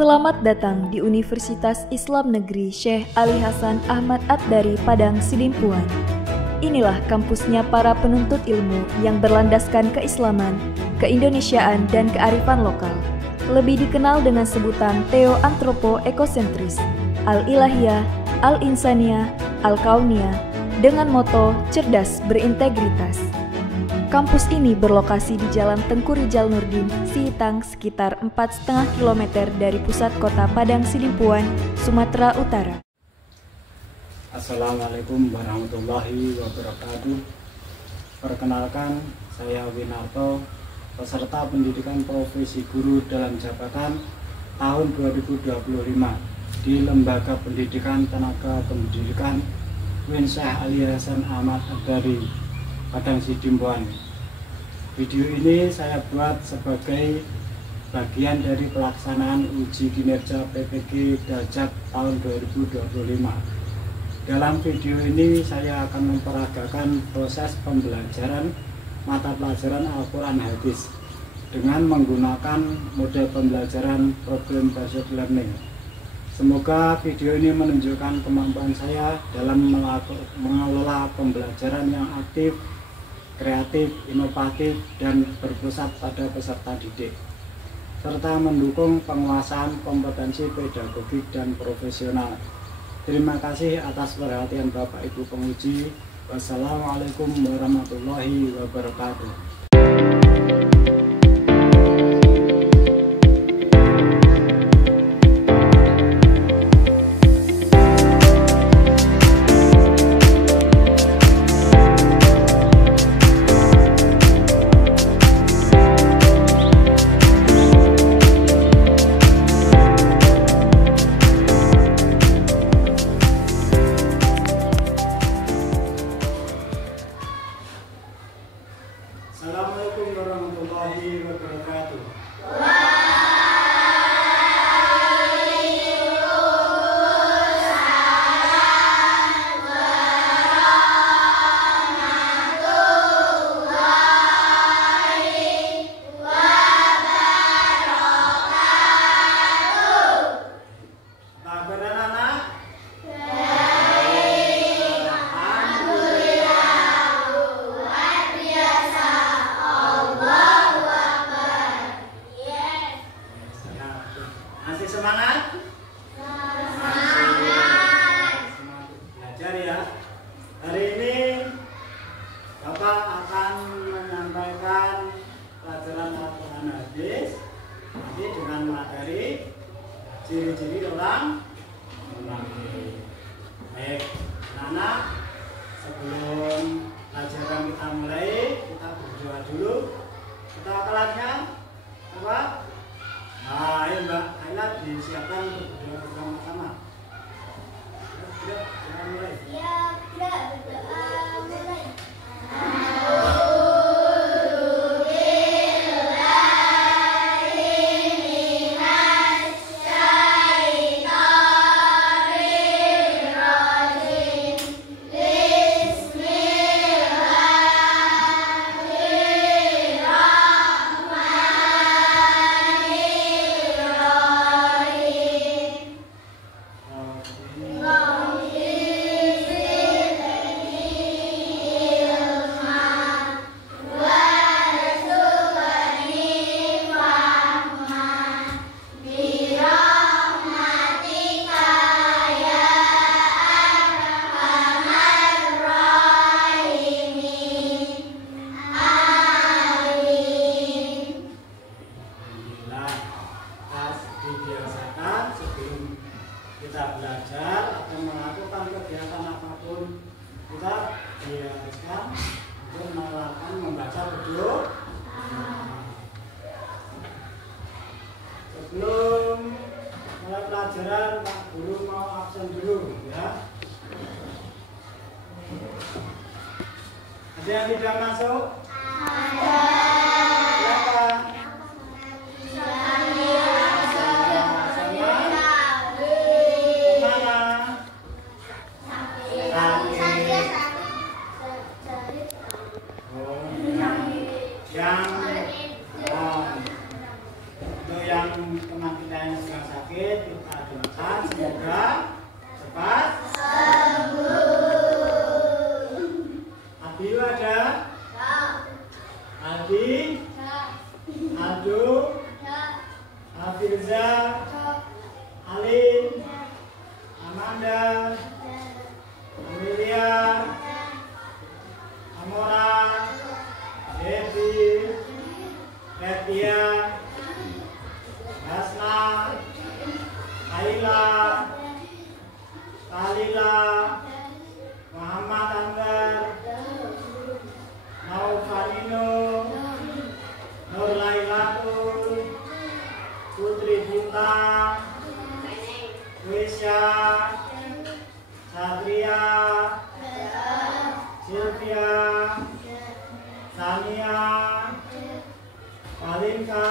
Selamat datang di Universitas Islam Negeri Syekh Ali Hasan Ahmad At-Dari Padang Sidimpuan. Inilah kampusnya para penuntut ilmu yang berlandaskan keislaman, keindonesiaan, dan kearifan lokal. Lebih dikenal dengan sebutan Theo-Antropo-Ekosentris, Al-Ilahiyah, Al-Insaniyah, Al-Kauniyah, dengan moto cerdas berintegritas. Kampus ini berlokasi di Jalan Tengku Rijal Nurdin, Sihitang, sekitar 4,5 km dari pusat kota Padang Sidimpuan, Sumatera Utara. Assalamualaikum warahmatullahi wabarakatuh. Perkenalkan, saya Winarto, peserta pendidikan profesi guru dalam jabatan tahun 2025 di Lembaga Pendidikan Tenaga Pendidikan UIN Syekh Ali Hasan Ahmad At-Dari Padang Sidimpuan. Video ini saya buat sebagai bagian dari pelaksanaan uji kinerja PPG Dajab tahun 2025. Dalam video ini saya akan memperagakan proses pembelajaran mata pelajaran Al-Quran Hadis dengan menggunakan model pembelajaran problem based learning. Semoga video ini menunjukkan kemampuan saya dalam mengelola pembelajaran yang aktif, kreatif, inovatif, dan berpusat pada peserta didik, serta mendukung penguasaan kompetensi pedagogik dan profesional. Terima kasih atas perhatian Bapak Ibu penguji. Wassalamualaikum warahmatullahi wabarakatuh. Assalamualaikum warahmatullahi wabarakatuh. Masih semangat? Semangat belajar ya. Hari ini Bapak akan menyampaikan pelajaran Al-Quran Hadis nanti dengan materi ciri-ciri orang munafik. Baik, anak-anak, sebelum pelajaran kita mulai, kita berdoa dulu. Kita kelasnya apa? Nah, ayo Mbak, ayolah disiapkan untuk berdoa bersama-sama. Ya, kita mulai. Ya, berdoa mulai. Dibiasakan sebelum kita belajar atau melakukan kegiatan apapun, kita biasakan untuk melakukan membaca berdoa. Sebelum mulai pelajaran, Pak Guru mau absen dulu ya. Ada yang tidak masuk? Ada. Siapa? Untuk yang yang teman kita yang sedang sakit kita doakan semoga cepat sembuh. Abiu ada? Aldi? Aldo? Alfirza? Alin? Amanda? Amelia? Amora? Devi? Netia? Hasna? Kaila? Kalila? Muhammad Anggar? Naufanino? Nur Lailatul? Putri Bintang? Wisya? Satria? Sylvia? Sania? Palinka?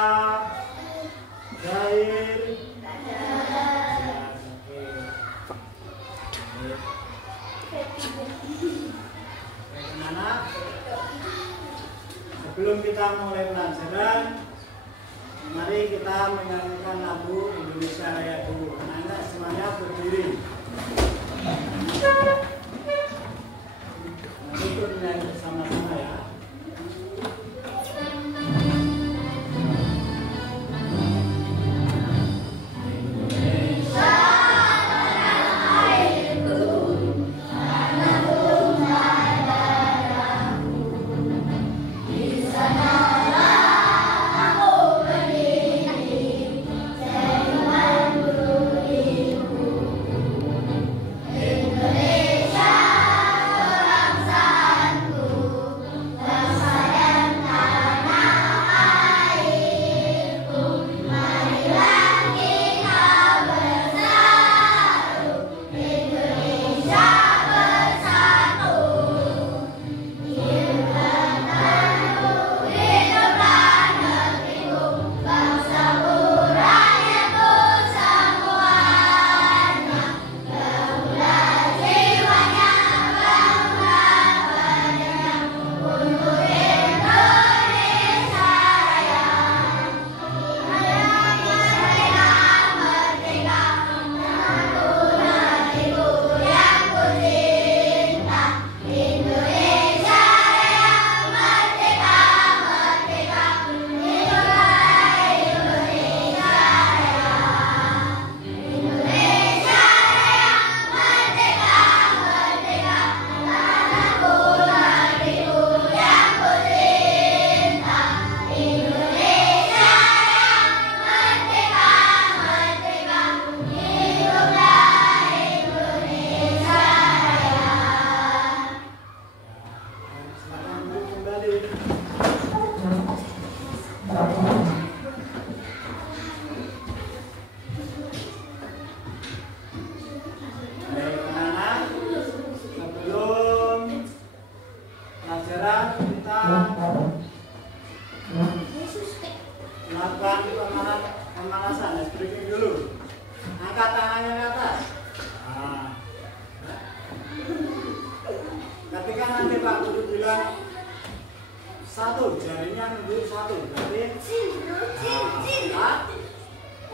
Zahir? Anak, sebelum kita mulai pelajaran, mari kita menyanyikan lagu Indonesia Raya dulu. Anak semuanya berdiri. Nanti ikut menyanyi bersama-sama ya.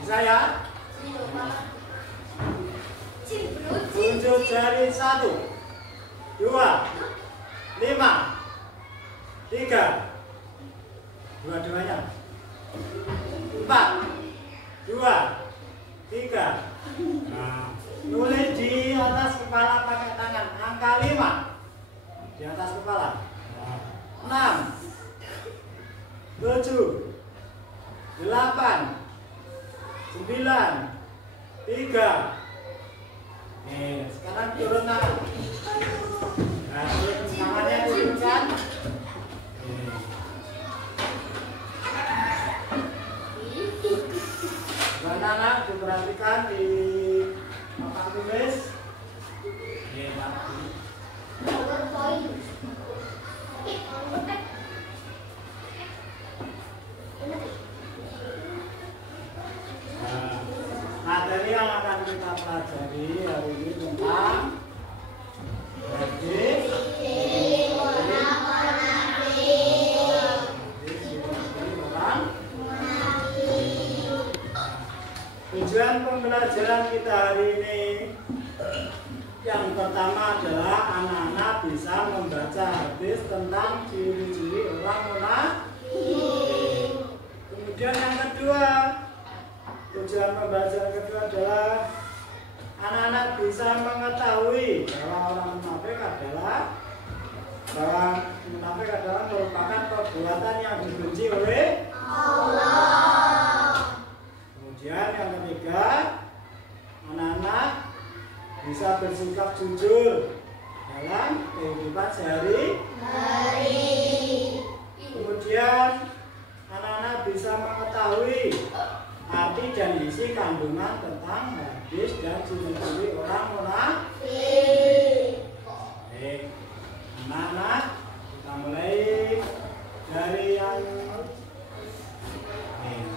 Bisa ya? Tunjuk jari 1, 2, 5, 3, dua-duanya, 4, 2, 3. Nah, tulis di atas kepala pakai tangan angka 5 di atas kepala. 6, 7, 8, 9, 3. Sekarang turun tangan. Nah, tangannya turunkan. Anak-anak diperhatikan di papan tulis. Materi yang akan kita pelajari hari ini tentang Tujuan pembelajaran kita hari ini yang pertama adalah anak-anak bisa membaca hadis tentang ciri-ciri orang munafik. Kemudian yang kedua, tujuan pembelajaran kedua adalah anak-anak bisa mengetahui bahwa orang munafik adalah merupakan perbuatan yang dibenci oleh Allah. Kemudian yang ketiga, anak-anak bisa bersikap jujur dalam kehidupan sehari-hari. Kemudian anak-anak bisa mengetahui arti dan isi kandungan tentang hadis dan ciri-ciri orang munafik. Baik, anak-anak, kita mulai dari yang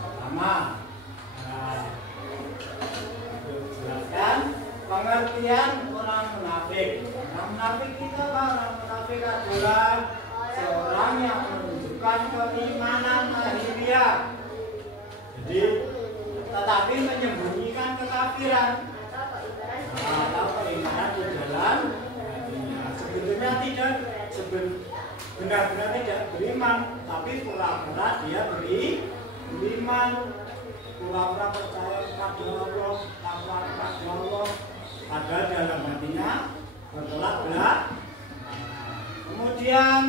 pertama. Jelaskan pengertian orang munafik. Orang munafik itu apa? Orang munafik adalah seorang yang menunjukkan keimanan lahiriah, jadi tetapi menyembunyikan kekafiran atau keimanan di dalam hatinya. Sebetulnya tidak benar-benar tidak beriman, tapi pura-pura dia beriman, pura-pura percaya kepada Allah, takwa kepada Allah, padahal dalam hatinya bertolak belakang. Kemudian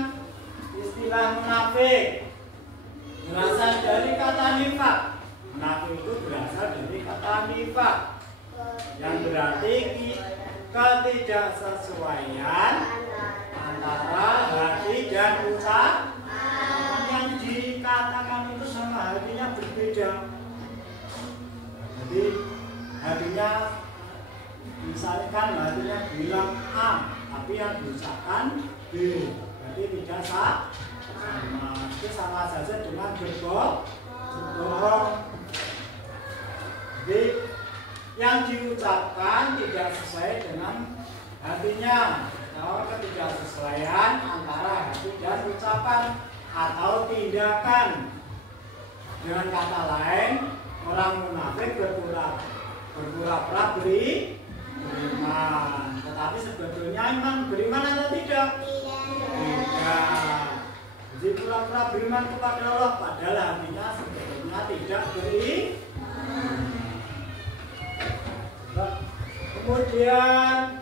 istilah munafik berasal dari kata nifak. Munafik itu berasal dari kata nifak yang berarti ketidaksesuaian antara hati dan ucapan. Yang dikatakan itu sama hatinya berbeda. Jadi hatinya, misalkan hatinya bilang A, tapi yang diucapkan B, berarti tidak sama. Itu sama saja dengan berbohong. Jadi yang diucapkan tidak sesuai dengan hatinya, atau ketidaksesuaian antara hati dan ucapan atau tindakan. Dengan kata lain, orang munafik berpura-pura beriman, tetapi sebetulnya memang beriman atau tidak? Tidak. Jadi pura-pura beriman kepada Allah, padahal hatinya sebetulnya tidak beriman. Kemudian,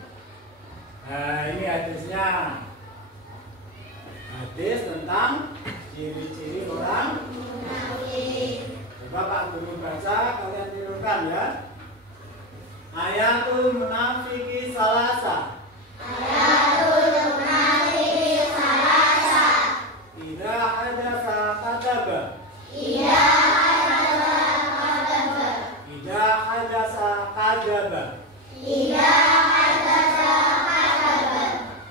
nah ini hadisnya. Hadis tentang ciri-ciri orang munafik. Coba Pak Guru baca, kalian tirukan ya. Ayatul munafiki salasa. Ayatul munafiki salasa. Idza hadasa kadzaba. Idza hadasa kadzaba. Idza hadasa kadzaba. Idza hadasa kadzaba.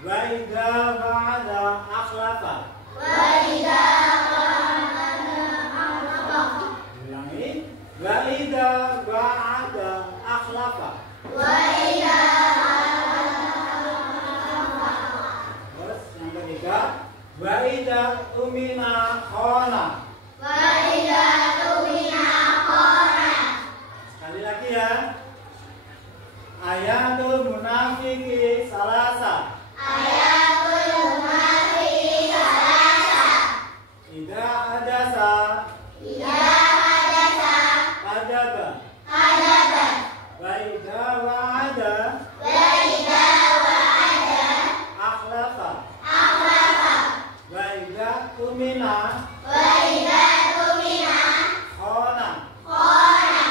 Wa idza wa'ada akhlafa. Wa idza wa'ada akhlafa. Ulangi. Wa idza wa'ada akhlafa. Wa idza Terus yang ketiga, wa idza tumina khana. wa idza tumina khana. Sekali lagi ya. Ayatul munafiki salasa. Ayatul munafiki salasa. Idza hadasa Idza hadasa kadzaba. kadzaba. Wa idza wa'ada Wa idza wa'ada akhlafa. akhlafa. Wa idza tumina Wa idza tumina khana. khana.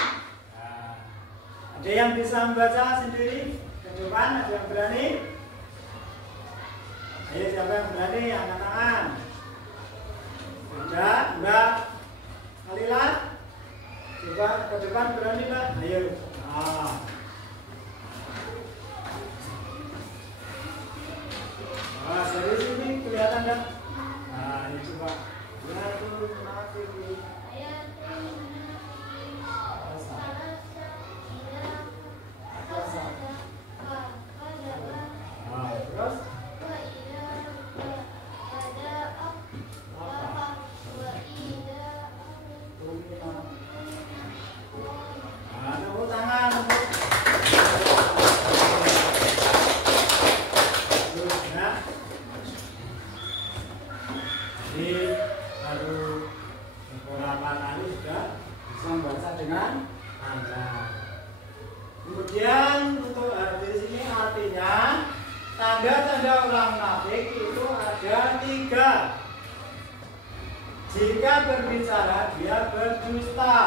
Ada yang bisa membaca sendiri? Ke depan, ada yang berani? Ayo, siapa yang berani? Angkat tangan. Sudah, Mbak Kalilah? Coba ke depan berani, Mbak? Ayo. Dari sini kelihatan kan? Nah, ini coba. Ya, itu munafik. Terus? Tumina. tanda. Kemudian untuk hadis ini artinya tanda-tanda orang munafik itu ada 3. Jika berbicara dia berdusta.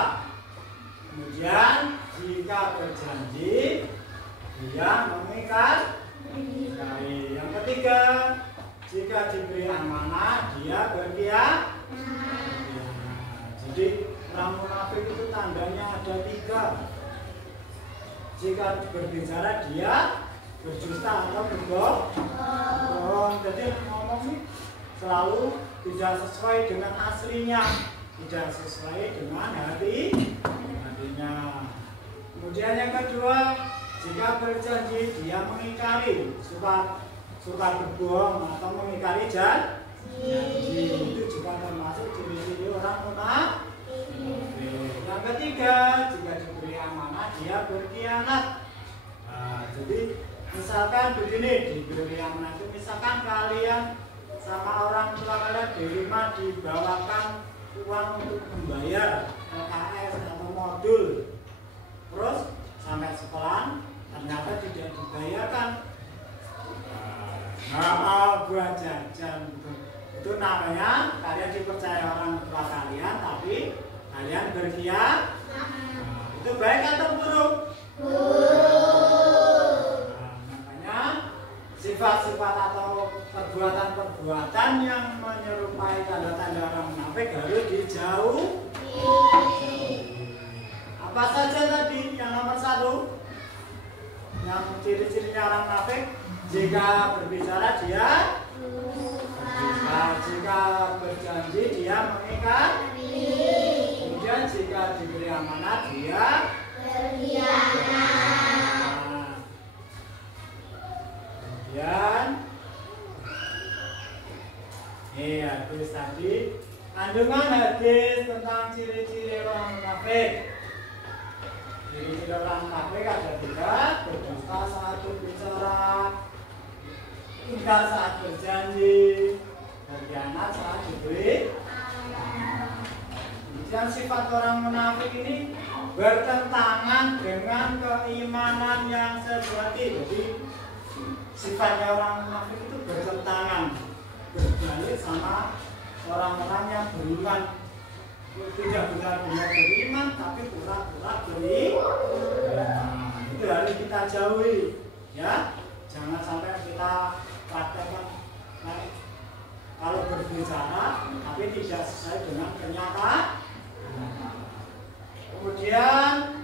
Kemudian jika berjanji dia mengingkari. Yang ketiga, jika diberi amanah dia berkhianat. Jadi orang munafik itu tandanya ada 3. Jika berbicara dia berdusta atau berbohong. Jadi ngomong ini selalu tidak sesuai dengan aslinya, tidak sesuai dengan hatinya. Kemudian yang kedua, jika berjanji dia mengingkari, suka berbohong atau mengingkari janji. Itu juga termasuk ciri-ciri orang munafik. Yang ketiga, jika diberi amanah dia berkhianat. Jadi misalkan begini, diberi amanah itu misalkan kalian sama orang tua kalian di rumah dibawakan uang untuk membayar LKS atau modul, terus sampai sekolah ternyata tidak dibayarkan. Buat jajan itu namanya kalian dipercaya orang tua kalian tapi kalian berkhianat. Itu baik atau buruk? Makanya sifat-sifat atau perbuatan-perbuatan yang menyerupai tanda-tanda orang munafik harus dijauhi. Apa saja tadi? Yang nomor 1, yang ciri-cirinya orang munafik, jika berbicara dia jika berjanji dia mengingkari. Kemudian jika diberi amanah dia berkhianat. Kemudian hadis tadi, kandungan hadis tentang ciri-ciri orang munafik. Ciri-ciri orang munafik ada 3: berdusta saat berbicara, ingkar saat berjanji, berkhianat saat diberi. Kemudian sifat orang munafik ini bertentangan dengan keimanan yang sejati. Jadi sifatnya orang munafik itu bertentangan, berbalik sama orang-orang yang beriman. Tidak benar-benar beriman tapi pura-pura beriman. Itu harus kita jauhi, ya. Jangan sampai kita praktekkan kalau berbicara tapi tidak sesuai dengan kenyataan. Kemudian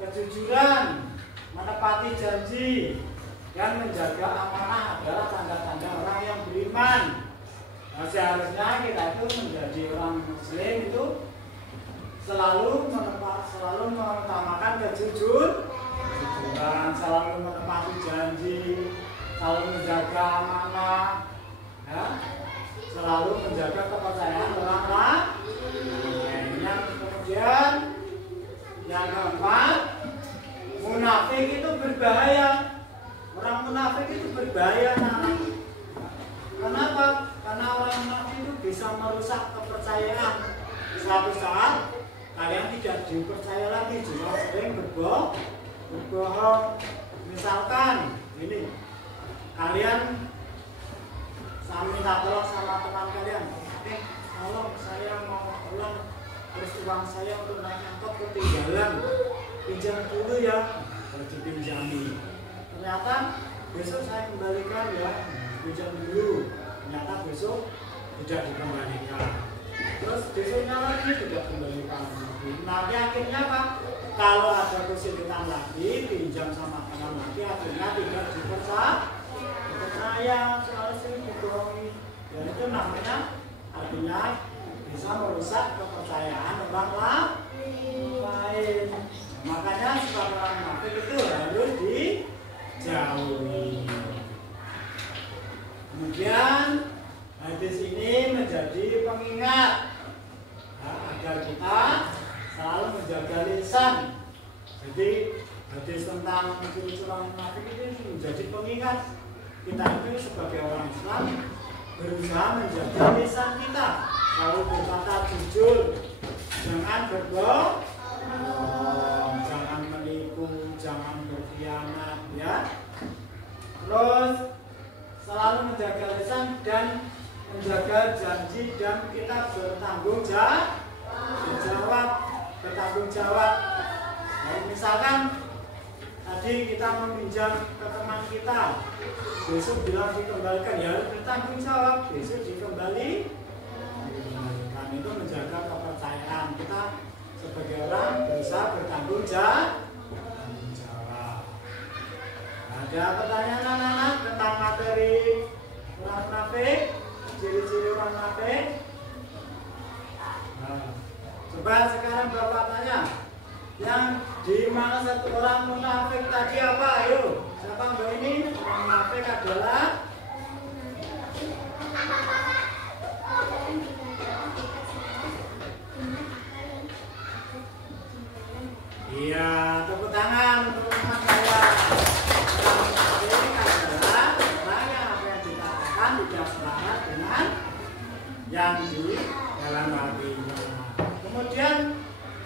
kejujuran, menepati janji, dan menjaga amanah adalah tanda-tanda orang yang beriman. Nah, seharusnya kita itu menjadi orang muslim itu selalu mengutamakan kejujuran, selalu menepati janji, selalu menjaga amanah, ya, selalu menjaga kepercayaan orang lain. Kemudian yang keempat, munafik itu berbahaya. Orang munafik itu berbahaya. Kenapa? Karena orang munafik itu bisa merusak kepercayaan. Suatu saat kalian tidak dipercaya lagi jika sering berbohong. Misalkan ini, kalian minta tolong sama teman kalian, tolong saya mau pulang, terus uang saya untuk naik angkot ketinggalan, pinjam dulu ya. Harus dipinjami. Ternyata besok saya kembalikan ya, pinjam dulu. Ternyata besok tidak dikembalikan. Terus besoknya lagi tidak kembalikan. Nanti akhirnya apa? Kalau ada kesulitan lagi, pinjam sama teman lagi, akhirnya tidak dipercaya, soalnya sering dibohongi. Dan itu namanya artinya bisa merusak kepercayaan orang lain. Makanya sifat orang munafik itu harus dijauhi. Kemudian hadis ini menjadi pengingat agar kita selalu menjaga lisan. Jadi hadis tentang ciri-ciri orang munafik ini menjadi pengingat kita itu sebagai orang Islam berusaha menjaga lisan kita, selalu berkata jujur, jangan berbohong, jangan berjanji dan kita bertanggung jawab. Nah, misalkan tadi kita meminjam ke teman kita, besok bilang dikembalikan, ya harus bertanggung jawab, besok dikembali. Kami itu menjaga kepercayaan kita sebagai orang berusaha bertanggung jawab. Ada pertanyaan anak-anak tentang materi orang munafik, ciri-ciri orang munafik? Nah, coba sekarang Bapak tanya, yang dimana satu orang munafik tadi apa? Ayo, siapa Mbak ini? Orang munafik adalah iya, tepuk tangan untuk teman saya. Orang munafik adalah orang yang apa yang dikatakan tidak selaras dengan yang di dalam hatinya. Kemudian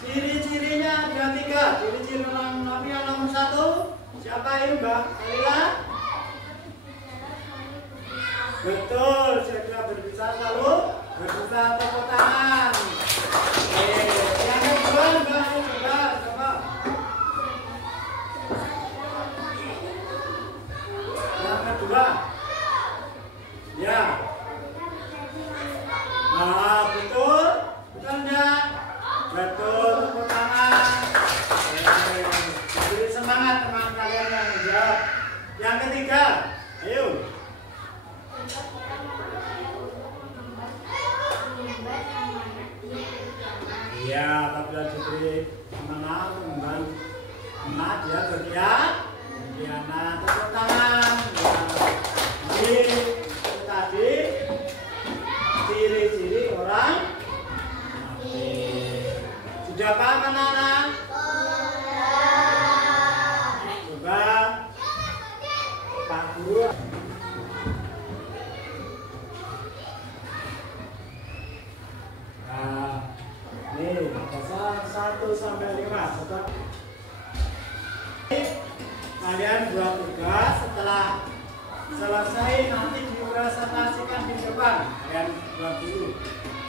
ciri-cirinya ada 3. Ciri-ciri orang munafik yang nomor 1, siapa ini Mbak Alila? Betul, saya sudah berbicara selalu berbicara tepuk tangan. Yang kedua Mbak, coba. Yang kedua, ya. Nah, betul enggak? Betul, tepuk tangan. Beri semangat teman kalian yang menjawab. Yang ketiga, ayo. Iya, apabila diberi amanah membantu dia berkhianat. Tepuk tangan. Jadi itu tadi ciri-ciri orang munafik. Sudah paham anak-anak? Coba Pak Guru. Nah, ini pasal 1 sampai 5. Coba kalian buat tugas, setelah selesai nanti dipresentasikan di depan. Kalian buat dulu.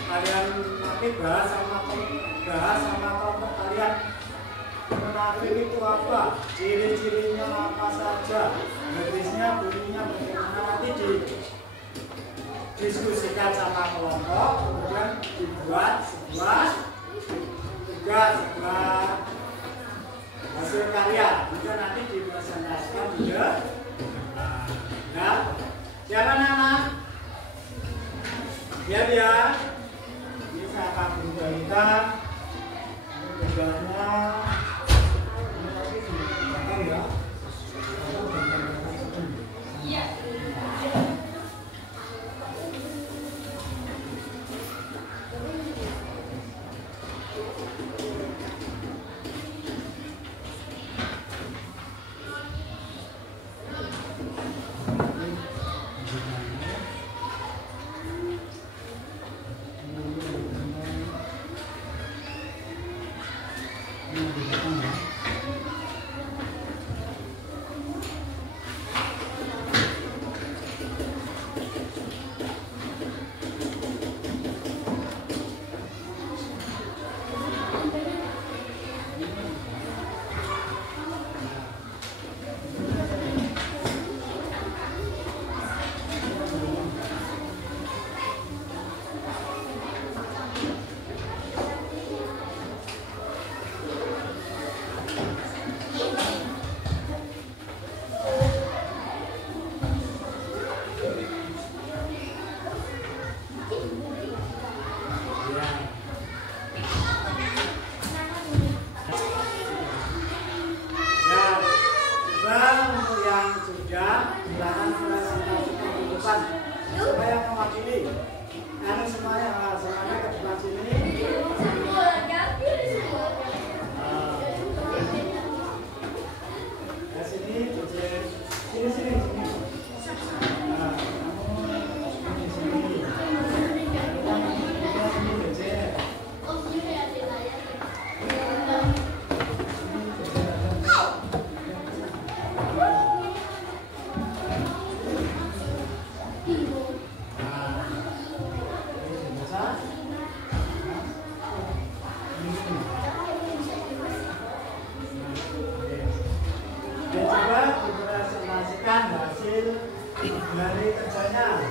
Kalian nanti bahas sama kelompok kalian. Munafik itu apa? Ciri-cirinya apa saja? Hadisnya, bunyinya bagaimana? Nanti didiskusikan sama kelompok, kemudian dibuat sebuah tugas, sebuah hasil karya. Kemudian nanti dipresentasikan juga. Ya, siapa anak? Lihat ya. Ini saya akan kita. Ini tugasnya. Siapa yang mewakili? Anu semuanya ke depan sini. Ke sini, sini. Nah, kamu sini. dari kerjanya.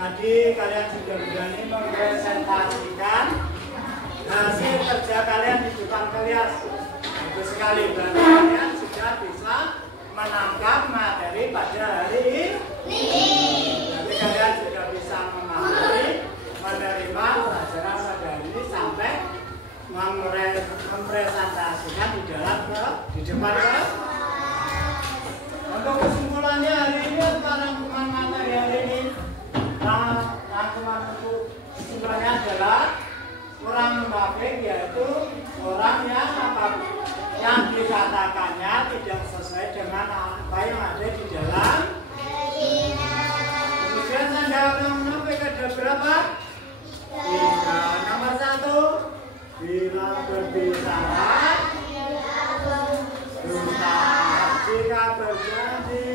Tadi kalian sudah berani mempresentasikan hasil kerja kalian di depan kelas. Bagus sekali, berarti kalian sudah bisa menangkap materi pada hari ini. Jadi kalian sudah bisa memahami, menerima pelajaran pada hari ini sampai mempresentasikan di depan kelas. Untuk kesimpulannya hari ini, rangkuman materi hari ini, rangkuman untuk kesimpulannya adalah orang munafik yaitu orang yang dikatakannya tidak sesuai dengan apa yang ada di dalam. Kemudian tanda orang munafik ada berapa? 3. Nomor 1, bila berbicara dusta, jika berjanji,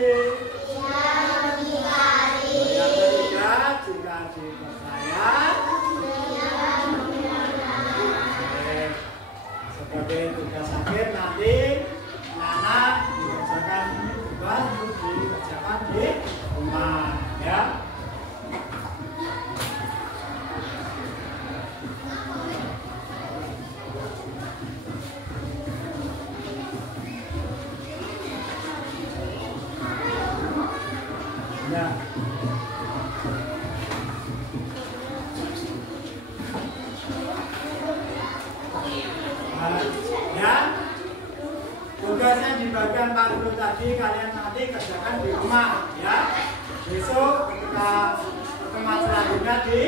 yang ketiga jika dipercaya. Sebagai tugas akhir nanti anak dikerjakan dikerjakan di rumah ya. Ya. Ya, tugasnya di bagian 40 tadi kalian nanti kerjakan di rumah ya. Besok ketika pertemuan selanjutnya di